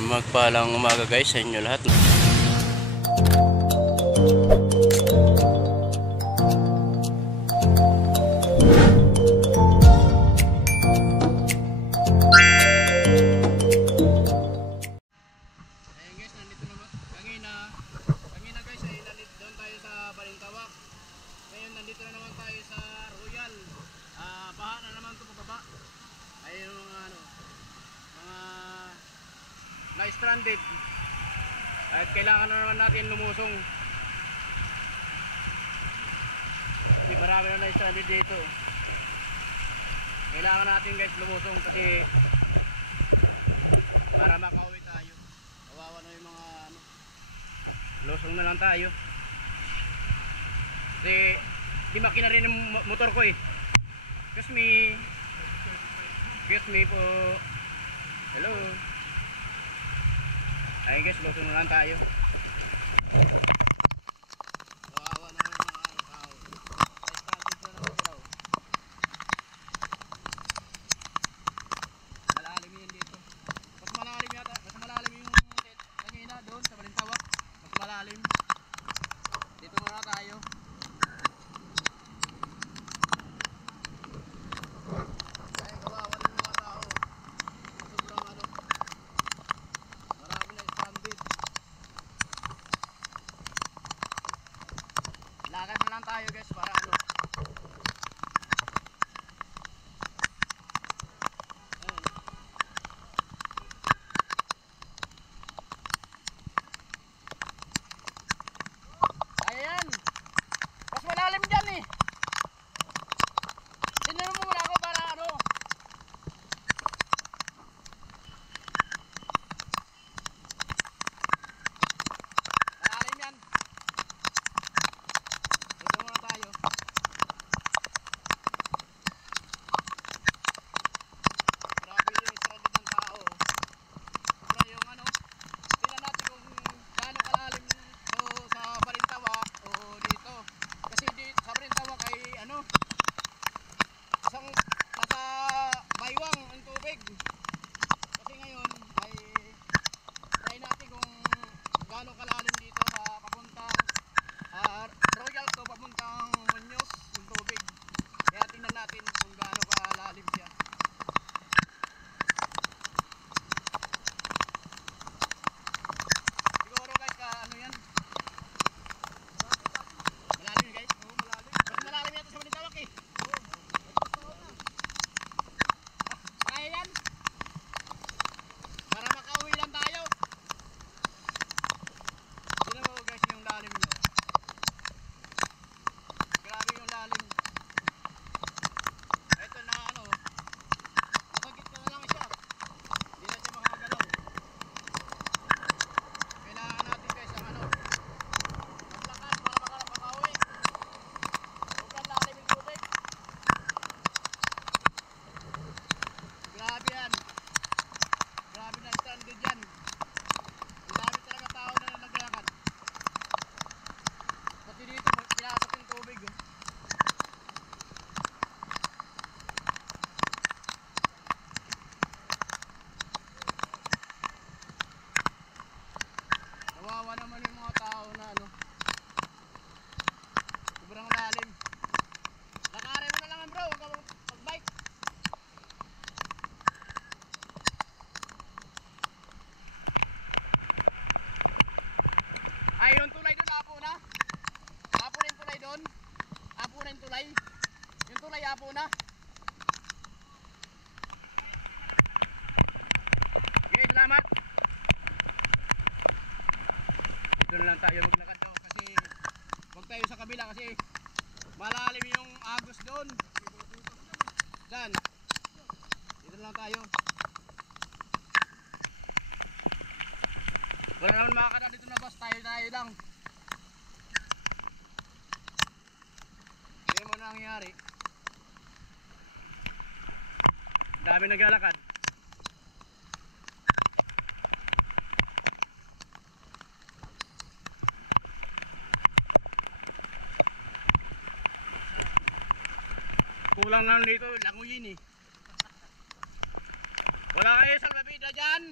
Magpalang umaga guys sa inyo lahat. Ayan guys, nandito naman. Kanina guys ay nandito doon tayo sa Balintawak. Ngayon nandito na naman tayo sa Royal. Baha na naman ito pababa. Ayun mga mga na-stranded. At kailangan na naman natin lumusong. Kasi marami na na-stranded dito. Kailangan natin guys lumusong kasi para makauwi tayo. Kawawa na yung mga lusong na lang tayo. Kasi di makina rin yung motor ko eh. Excuse me po. Hello. Ayun guys, lusong na lang tayo. Kawawa na yung mga tao. Ay, stranded na naman sila. Malalim yun dito. Mas malalim yata. Mas malalim yung kanina doon sa Balintawak. Mas malalim. Dito muna tayo. Ay, kawawa na yung mga tao. Sobrang marami na stranded. Lakad na lang tayo guys para Ayun. Ayan. Mas malalim dyan eh. Tinanong mo muna ako para malalim yan. Dito muna tayo. Grabe yung stranded ng tao. Sobra yung tingnan natin kung gaano kalalim to sa Balintawak o dito. Kasi sa Balintawak ay isang nasa baywang ang tubig. Kasi ngayon ay try natin kung gaano kalalim dito sa papuntang Royal to papuntang Muñoz yung tubig. Kaya tingnan natin kung gaano kalalim siya. Siguro guys yan. Malalim guys? Oo, malalim. Mas malalim yata sa Balintawak eh. Kaya yan. Para makauwi lang tayo. Tignan mo guys yung lalim nyo. Grabe yung lalim. Ito na nasa gitna na lang siya. Hindi na siya makagalaw. Kailangan natin guys ang maglakas para makauwi. Sobrang lalim yung tubig. Grabe yan. Grabe na stranded yan. Ang dami talaga tao na naglakad. Pati dito, pinasok yung tubig. Kawawa naman yung mga tao na sobrang lalim. Lakarin mo na lang bro, huwag ka mag-bike. Ay, yung tulay doon, apo na. Apo na yung tulay doon. Apo na yung tulay. Yung tulay, apo na. Okay, salamat. Dito na lang tayo maglakad daw kasi huwag tayo sa kabila kasi malalim yung agos doon. Saan? Dito na lang tayo. Wala naman makakadaan dito na bus, tayo lang. Hindi mo nangyari. Dami naglalakad. Kulang lang dito, languyin eh. Wala kayo salbabida dyan.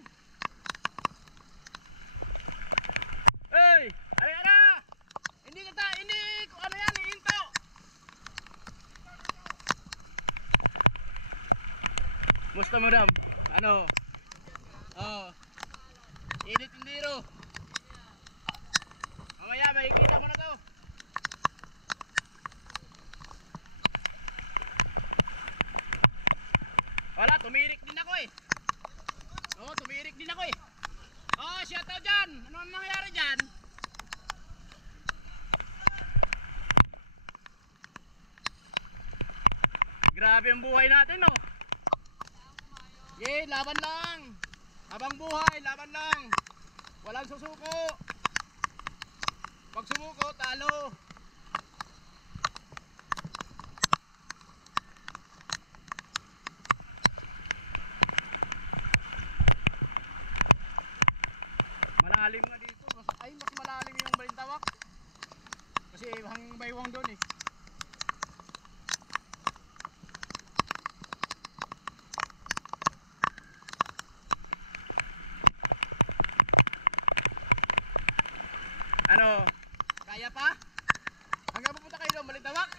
Kumusta madam? Ano? Oh. Init hindi ro. Mamaya makikita mo na to. Wala, tumirik din ako eh. Oo, tumirik din ako eh. Oh, siya to dyan. Ano ang nangyari dyan? Grabe ang buhay natin, no? Laban lang. Habang buhay, laban lang. Walang susuko. Pag sumuko, talo. Malalim nga dito. Ay, mas malalim yung Balintawak. Kasi hanggang baywang doon eh. Ano? Kaya pa? Hanggang pupunta kayo doon, Balintawak?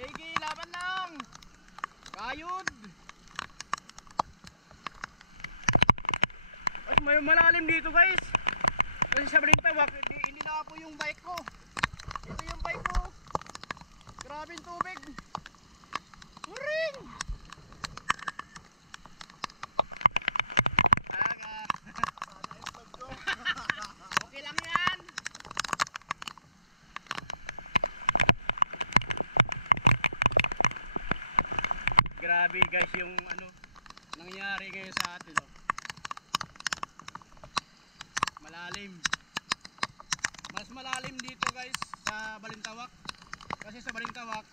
Egi, laban lang. Kayod. Mas may malalim dito guys. Kasi sa Balintawak, hindi na po yung bike ko. Ito yung bike ko. Grabe yung tubig. Huring! Aga. Okay lang yan. Grabe guys yung ano nangyari ngayon sa atin. Oh. Malalim. Mas malalim dito guys sa Balintawak. Kasi sa Balintawak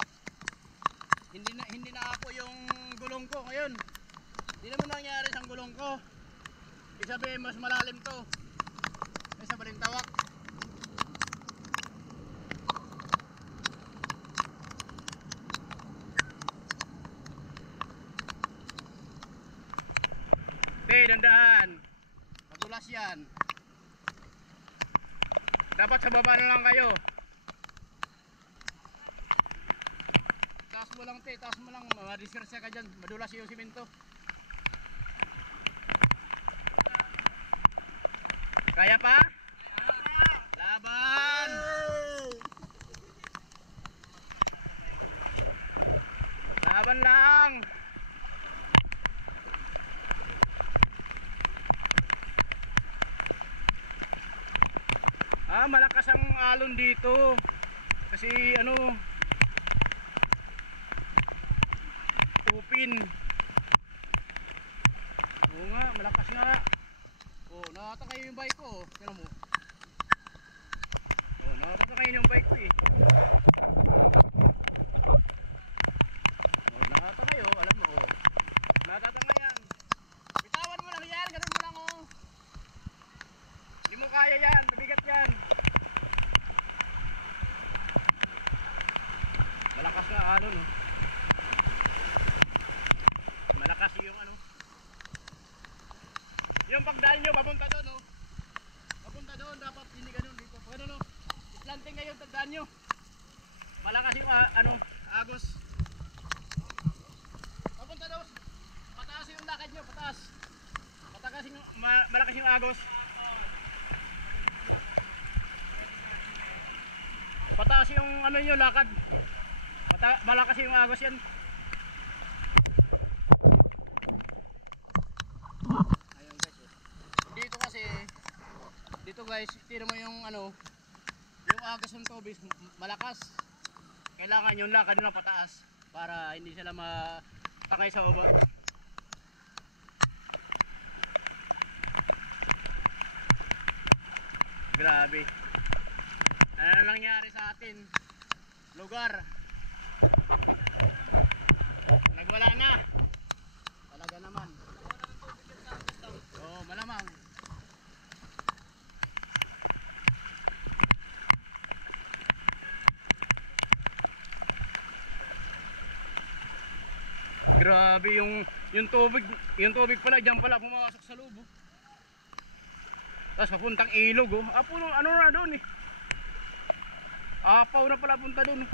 hindi na ako yung gulong ko ngayon. Hindi naman nangyari sa gulong ko. Ibig sabihin mas malalim to. Kasi sa Balintawak. Dandahan. Madulas yan. Dapat sa baba na lang kayo. Taas mo lang te, taas mo lang. Madisgrasya ka dyan. Madulas yung simento. Kaya pa? Laban! Laban lang! Malakas ang alon dito kasi ano upin. Oo nga, malakas nga. Oh, nakatakay yung bike ko. Tingnan mo. Oh, nakatakay yung bike ko eh. Oh, nakatakay oh, alam mo oh. Nakatakay yan. Bitawan mo lang yan, ganun mo lang oh. Hindi mo kaya yan, mabigat yan. Malakas nga ano no. Malakas yung ano. Yung pagdaan nyo papunta doon no. Papunta doon dapat hindi ganun dito. Ano no. Islanting ngayon pagdaan nyo. Malakas yung ano agos. Papunta doon. Pataas yung lakad nyo, pataas. Pataas yung malakas yung agos. Pataas yung ano nyo lakad. Malakas yung agos yan. Ayun guys. Dito kasi dito guys, tira mo yung ano yung agos ng tubig malakas. Kailangan yung lakad na pataas para hindi sila matakay sa baba. Grabe. Ano nangyari sa atin? Lugar. Nagwala na. Talaga naman. Oo, malamang. Grabe yung tubig pala diyan pala pumasok sa loob. Oh. Tapos papuntang ilog oh. Ano na doon eh. Apaw na pala punta doon.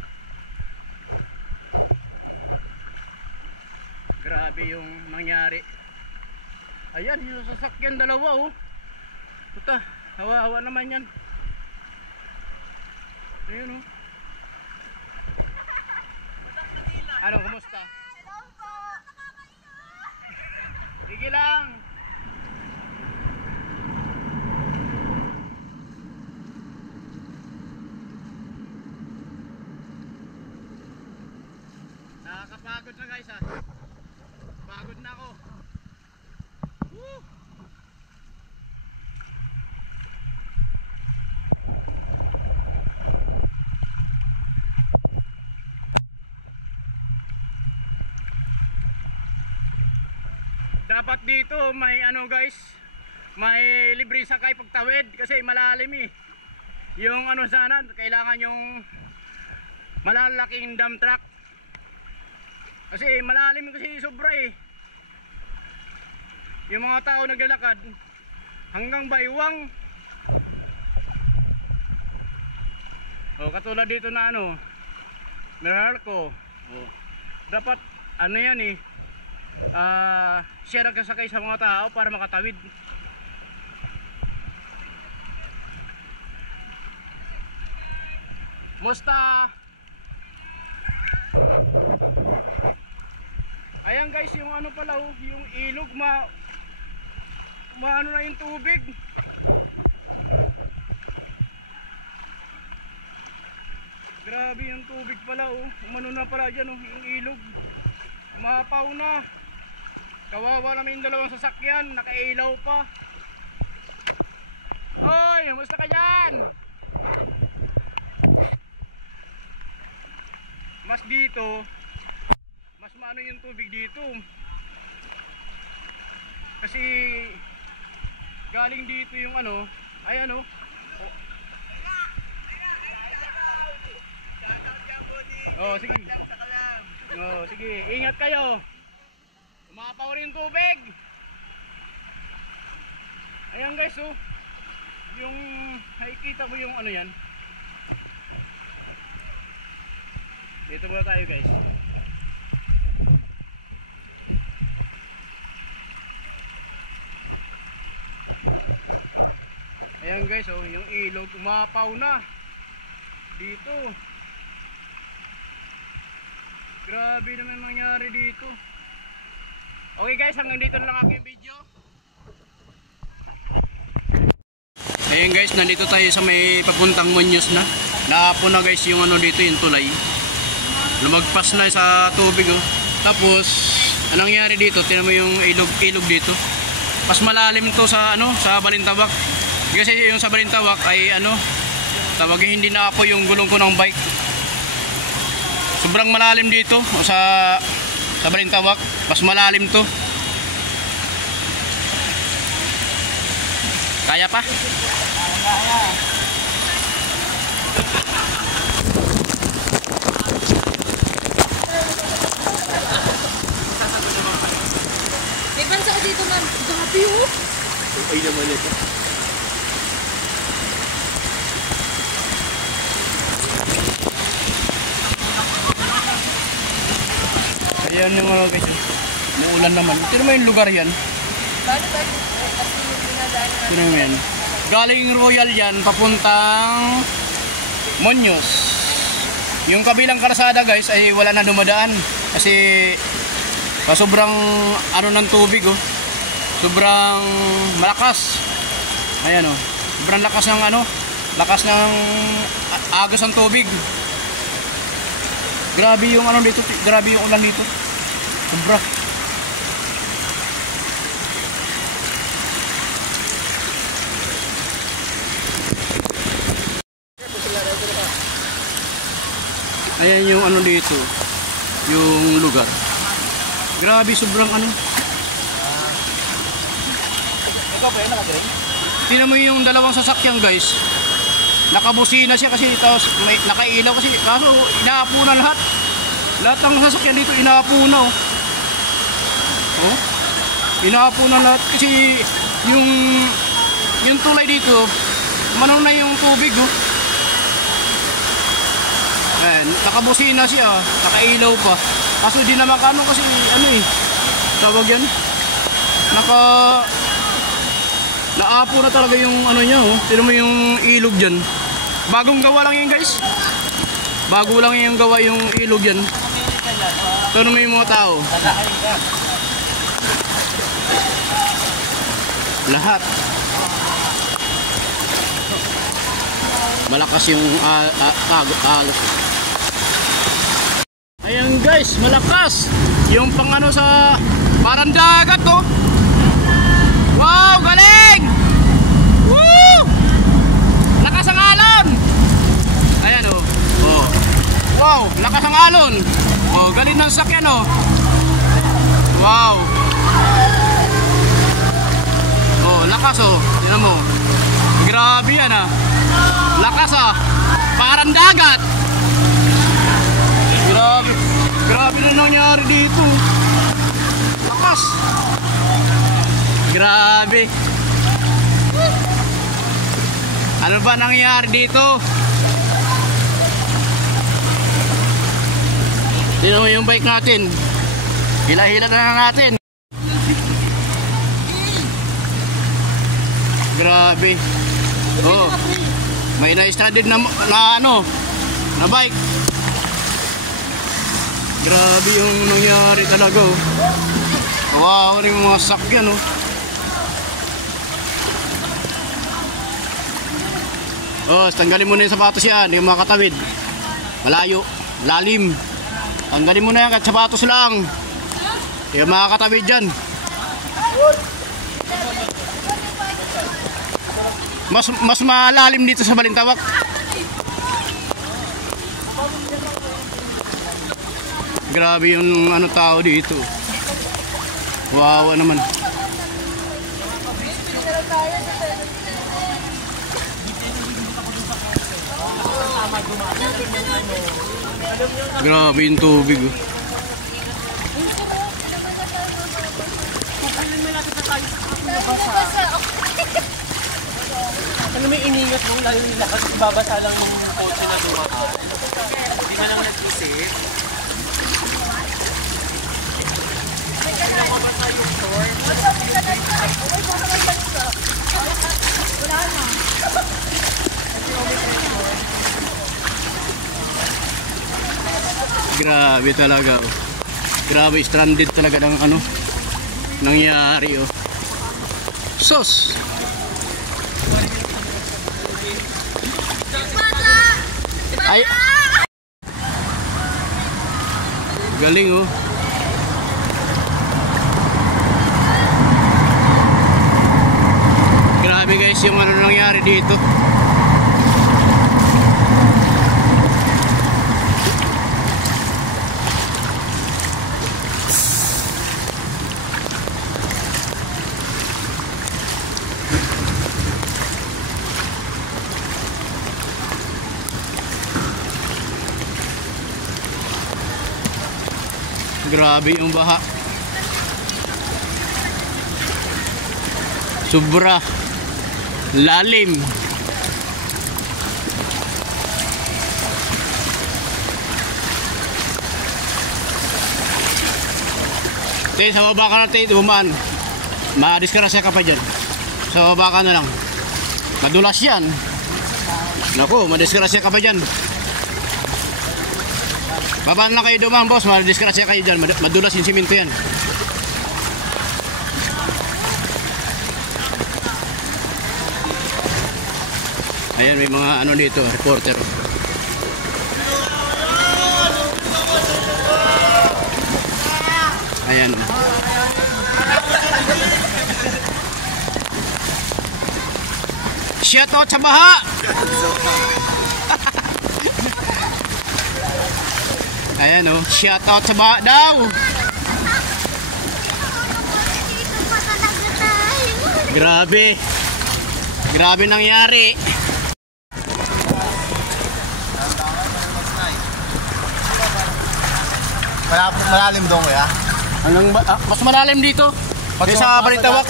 Grabe yung nangyari. Ayan, yung sasakyan dalawa oh. Puta, hawa-hawa naman yan. Ayun oh. Ano, kumusta? Hello po! Sige lang. Nakakapagod na guys ha. Pagod na ako. Woo! Dapat dito may ano guys, may libre sakay pagtawid kasi malalim eh. Yung ano sana, kailangan yung malalaking dump truck. Kasi malalim kasi sobra eh. Yung mga tao naglalakad hanggang baywang. O katulad dito na ano, Meralco. O, dapat ano yan eh. Siya nagsasakay sa mga tao para makatawid. Musta? Ayan guys, yung ano pala oh, yung ilog maano na yung tubig. Grabe yung tubig pala oh. Umano na pala dyan oh, yung ilog. Mapaw na. Kawawa naman yung dalawang sasakyan, nakailaw pa. Oy, musta ka dyan? Mas dito, mas maano yung tubig dito. Kasi galing dito yung ano, ay ano. Oh, sige. Oh, sige, ingat kayo. Umapaw rin yung tubig. Ayan guys oh. Yung nakikita mo yung ano yan. Dito muna tayo guys. Ayan guys oh, yung ilog umapaw na dito. Grabe naman nangyari dito. Okay guys, hanggang dito na lang aking video. Ayan guys, nandito tayo sa may papuntang Muñoz na. Naapo na guys yung ano dito, yung tulay. Lumagpas na sa tubig oh. Tapos anong nangyari dito? Tingnan mo yung ilog dito. Mas malalim to sa ano, sa Balintawak. Kasi yung sa Balintawak ay ano, tawagin hindi na apo yung gulong ko ng bike. Sobrang malalim dito o sa Balintawak, mas malalim to. Kaya pa? Kaya. May bansa ko dito man. Gabi oh. Ay naman ito. Ayan yung mga guys. Muulan naman. Tino mo yung lugar yan? Tino mo yan. Galing Royal yan, papuntang Muñoz. Yung kabilang kalsada guys ay wala na dumadaan. Kasi sobrang ano ng tubig oh. Sobrang malakas. Ayan oh. Sobrang lakas ng ano. Lakas ng agos ng tubig. Grabe yung ano dito, grabe yung ulan dito. Sobra. Ayan yung ano dito, yung lugar. Grabe, sobrang ano. Tingnan mo yung dalawang sasakyan guys. Nakabusina siya kasi tapos may nakailaw kasi kaso inaapo na lahat. Lahat ng sasakyan dito inaapo na oh. Oh. Inaapo na lahat kasi yung tulay dito manong na yung tubig oh. Ayan, nakabusina siya, nakailaw pa. Kaso di naman kano kasi ano eh. tawag yan? Naapo na talaga yung ano niya, oh. Tignan mo yung ilog dyan. Bagong gawa lang yan, guys. Bago lang yung gawa yung ilog yan. Tignan mo yung mga tao. Lahat. Malakas yung agos. Ayan guys, malakas. Yung pang ano sa parang dagat, oh. Wow, galing! Woo! Lakas ang alon. Ayan, oh. Oh. Wow, lakas ang alon. Oh, galing ng sakyan, oh. Wow. Oh, lakas, oh. Tingnan mo. Grabe yan, ah. Lakas, ah. Parang dagat. Grabe. Grabe na nangyari dito. Lakas. Grabe. Ano ba nangyari dito? Tingnan mo yung bike natin. Hila-hila na natin. Grabe. Oh. May na-stranded na ano, na bike. Grabe yung nangyari talaga, oh. Kawawa rin yung mga sakyan, oh. Oh, tanggalin mo na yung sapatos yan, yung makatawid. Malayo, lalim. Tanggalin mo na yan, kahit sapatos lang. Yung makakatawid dyan. Mas malalim dito sa Balintawak. Grabe yung ano tao dito. Wawa naman. Grabe yung tubig, oh. Ano may iningat mo, lalo nila kasi babasa lang yung kotse na dumaan. Hindi ka lang nag-isip. Grabe talaga, oh. Grabe, stranded talaga ng ano nangyari, oh. Sos. Ay. Galing, oh. Grabe guys yung ano nangyari dito. Grabe yung baha. Sobra lalim. Sa baba ka natin dumaan. Madiskarasya ka pa dyan. Sa baba ka na lang. Madulas yan. Naku, madiskarasya ka pa dyan. Baba na lang kayo dumaan, boss. Madiskarasya kayo dyan. Madulas yung simento yan. Ayan, may mga ano dito, reporter. Ayan. Shout out sa baha. Ayan, oh, shout out sa baha daw. Grabe. Grabe nangyari. Malalim doon kaya? Mas malalim dito. Pag sa Balintawak.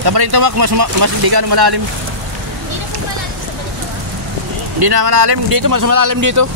Sa Balintawak mas hindi ka malalim. Hindi na po malalim sa Balintawak. Hindi na malalim dito, mas malalim dito.